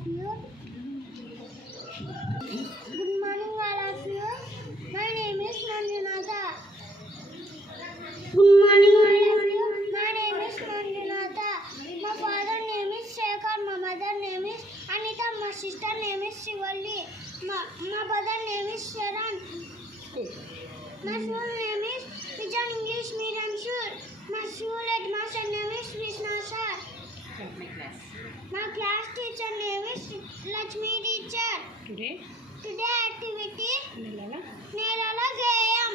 of you. Good morning, all of you. My name is Manjunatha. Good morning, all of you. My name is Manjunatha. My father name is Shekhar. My mother name is Anita. My sister name is Shivalli. My brother name is Sharan. My school name is Vijan English Medium School. My school headmaster name is Vishnu sir. My class teacher name is Lakshmi teacher. Today activity Nerala Gayam.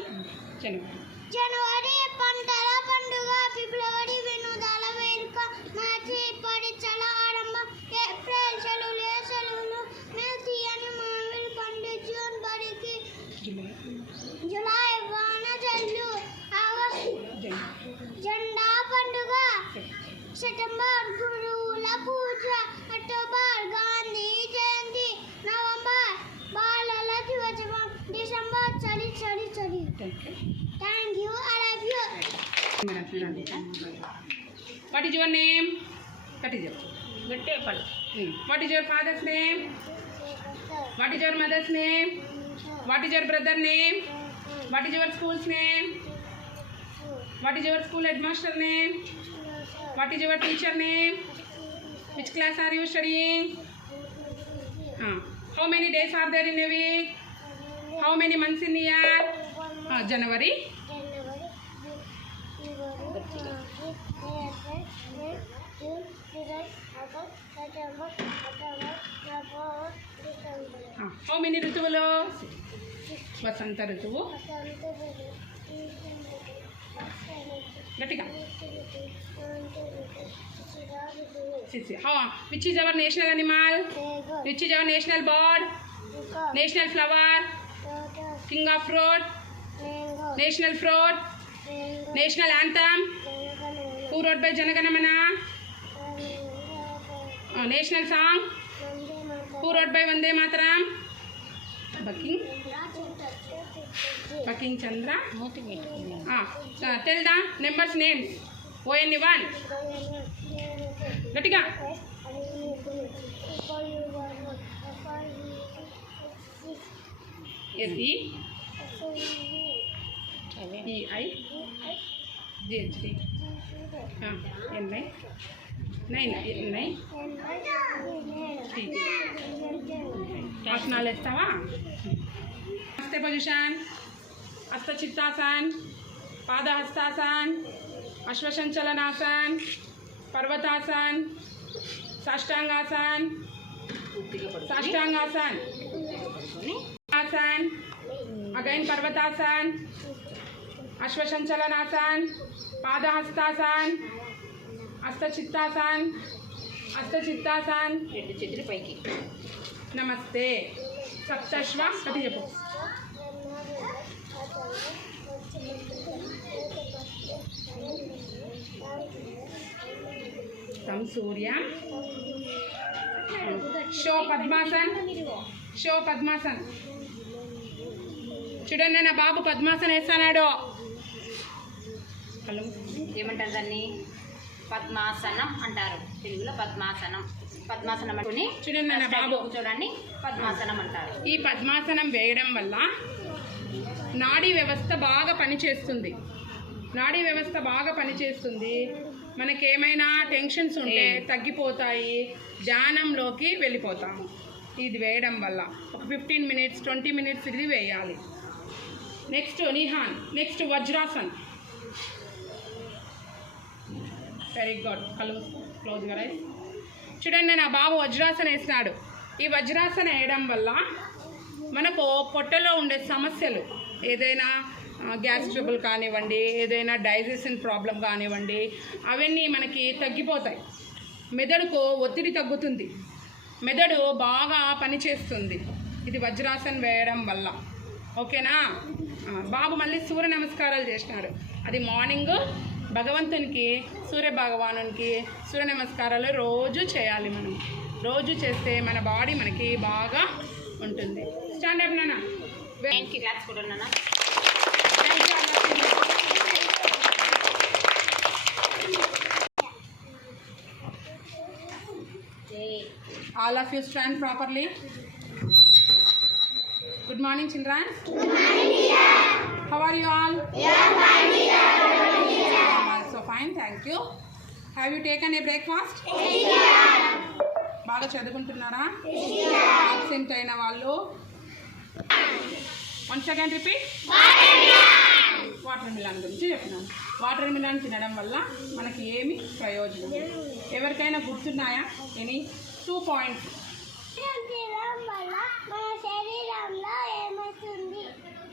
January పంటల పండుగ, ఫిబ్రవరి వినోదాల వేడుక, మార్చి పరీక్షల ఆరంభం, April సెలవులు, మే తీయని మామిడి పండు, June బడికి, జూలై వాన జల్లు, ఆగస్టు జెండా పండుగ, సెప్టెంబర్ గురువుల పూజ, అక్టోబర్ గాంధీ జయంతి, నవంబర్ బాలల దివసం, డిసెంబర్ చలి. Thank you, I love you. What is your name? What is your father's name? What is your mother's name? What is your brother's name? What is your school's name? What is your school headmaster name? What is your teacher name? Which class are you studying? How many days are there in a week? How many months in a year? January, how many ఋతువులు? వసంత ఋతువు. గట్టిగా. Which is our national animal? Which is our national bird? National flower? King of fruit? National fruit? National anthem? Who wrote by Janaganamana? National song? Who wrote by Vande Mataram? Banking Chandra? Tell the numbers names. only one. Gatiga. SE EI GHT. N9 ఆసనాలు వేస్తావా? హస్తే position, హస్తచిత్తాసన్, Padahastasan, అశ్వసంచలనాసన్, పర్వతాసన్, సాష్టాంగాసన్, ఆసన్, again పర్వతాసన్, అశ్వసంచలనాసన్, Padahastasan, హస్తచిత్తాసన్, రెండు చేతులు పైకి. నమస్తే. సప్తశ్వ కథ చెప్పు. తం సూర్య. Show పద్మాసన్. చూడండి, నా బాబు పద్మాసన్ వేస్తున్నాడు. ఏమంటారు దాన్ని? పద్మాసనం అంటారు తెలుగులో. పద్మాసనం అనుకుని చూడండి, నా బాబు చూడండి, పద్మాసనం అంటారు. ఈ పద్మాసనం వేయడం వల్ల నాడీ వ్యవస్థ బాగా పనిచేస్తుంది. మనకేమైనా టెన్షన్స్ ఉంటే తగ్గిపోతాయి, ధ్యానంలోకి వెళ్ళిపోతాము ఇది వేయడం వల్ల. ఒక 15 minutes 20 minutes ఇది వేయాలి. నెక్స్ట్ నిహాన్. నెక్స్ట్ వజ్రాసన్. Very good. Close your eyes. చూడండి, నా బాబు వజ్రాసన వేసినాడు. ఈ వజ్రాసన వేయడం వల్ల మనకు పొట్టలో ఉండే సమస్యలు, ఏదైనా గ్యాస్ ట్రబుల్ కానివ్వండి, ఏదైనా డైజెషన్ ప్రాబ్లం కానివ్వండి, అవన్నీ మనకి తగ్గిపోతాయి. మెదడుకు ఒత్తిడి తగ్గుతుంది, మెదడు బాగా పనిచేస్తుంది ఇది వజ్రాసన వేయడం వల్ల. ఓకేనా? బాబు మళ్ళీ సూర్య నమస్కారాలు చేసినాడు. అది మార్నింగ్ భగవంతునికి, సూర్య భగవానునికి సూర్య నమస్కారాలు రోజు చేయాలి. మనం రోజు చేస్తే మన బాడీ మనకి బాగా ఉంటుంది. స్టాండ్ అప్ నాన్న. క్లాస్ కూడా నాన్న. All of you stand properly. Good morning, children. Good morning, teacher. How are you all? We are fine, teacher. I'm also fine, thank you. Have you taken a breakfast? Yes, teacher. బాగా చదువుకుంటున్నారా? Yes, teacher. Absent అయిన వాళ్ళు once again repeat. Watermelon గురించి చెప్పినాను. Water melon తినడం వల్ల మనకి ఏమి ప్రయోజనం? ఎవరికైనా గుర్తున్నాయా? Any 2 points. తినడం వల్ల మన శరీరంలో ఏమవుతుంది?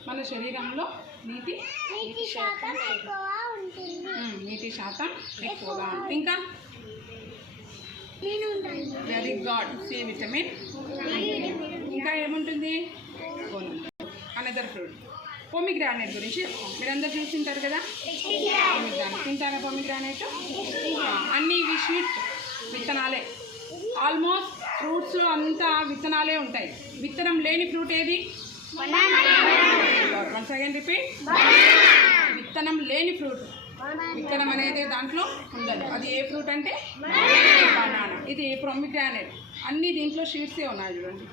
మన శరీరంలో నీటి నీటి శాతం ఎక్కువ ఉంటుంది. నీటి శాతం ఎక్కువగా ఉంటుంది. ఇంకా వెరీ గుడ్. C vitamin. ఇంకా ఏముంటుంది? అనదర్ ఫ్రూట్ పొమిగ్రానేట్ గురించి చెప్తాం. మీరందరూ చూసింటారు కదా పొమిగ్రానేట్. తింటారా పొమిగ్రానేట్? అన్నీ ఇవి స్వీట్ విత్తనాలే. ఆల్మోస్ట్ ఫ్రూట్స్లో అంతా విత్తనాలే ఉంటాయి. విత్తనం లేని ఫ్రూట్ ఏది? Once again repeat. విత్తనం లేని ఫ్రూట్. విత్తనం అనేది దాంట్లో ఉండదు. అది ఏ ఫ్రూట్ అంటే బనానా. ఇది పొమిగ్రానేట్. అన్ని దీంట్లో షీడ్సే ఉన్నాయి చూడండి.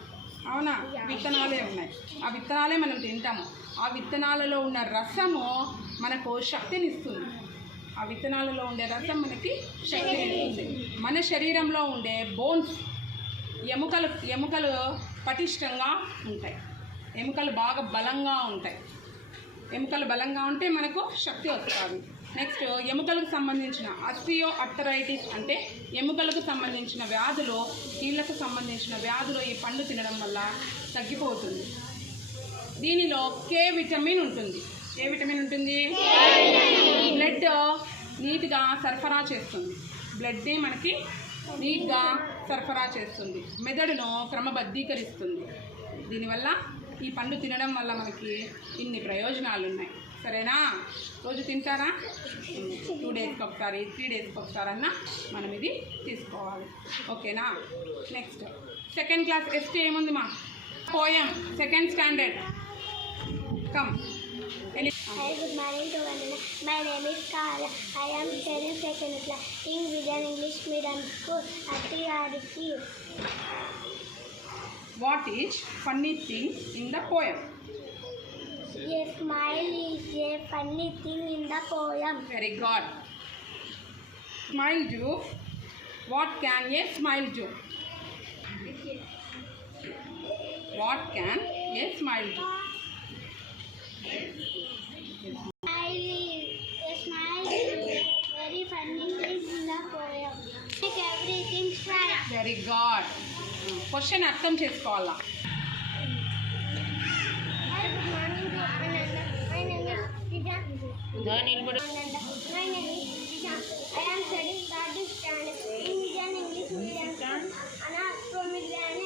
అవునా? విత్తనాలే ఉన్నాయి. ఆ విత్తనాలే మనం తింటాము. ఆ విత్తనాలలో ఉన్న రసము మనకు శక్తిని ఇస్తుంది. ఆ విత్తనాలలో ఉండే రసం మనకి శక్తిని ఇస్తుంది. మన శరీరంలో ఉండే బోన్స్ ఎముకలు పటిష్టంగా ఉంటాయి. ఎముకలు బాగా బలంగా ఉంటాయి. ఎముకలు బలంగా ఉంటే మనకు శక్తి వస్తుంది. నెక్స్ట్ ఎముకలకు సంబంధించిన ఆస్టియో ఆర్థరైటిస్ అంటే ఎముకలకు సంబంధించిన వ్యాధులు, కీళ్ళకు సంబంధించిన వ్యాధులు ఈ పండు తినడం వల్ల తగ్గిపోతుంది. దీనిలో కే విటమిన్ ఉంటుంది. ఏ విటమిన్ ఉంటుంది? బ్లడ్ నీట్గా సరఫరా చేస్తుంది. బ్లడ్ని మనకి నీట్గా సరఫరా చేస్తుంది. మెదడును క్రమబద్ధీకరిస్తుంది. దీనివల్ల ఈ పండు తినడం వల్ల మనకి ఇన్ని ప్రయోజనాలు ఉన్నాయి. సరేనా? రోజు తింటారా? 2 డేస్కి ఒకసారి 3 డేస్కి ఒకసారి అన్నా మనం ఇది తీసుకోవాలి. ఓకేనా? నెక్స్ట్ సెకండ్ క్లాస్ ఎస్ట్ ఏముంది మా? Poem second standard. Come. Hi, good morning to everyone. My name is Kala. I am studying second class in Vijan English Medium School at TRC. What is funny thing in the poem? A smile is a funny thing in the poem. Very good. Smile do. What can a smile do? What can a smile do? A smile is very funny thing in the poem. Make everything smile. Very good. Question అర్థం చేసుకోవాలా? Hi, good morning to Ananda. My name is Vijan. Ananda. My name is Vijan. I am studying third standard in Vijan English Medium School. Anna pomegranate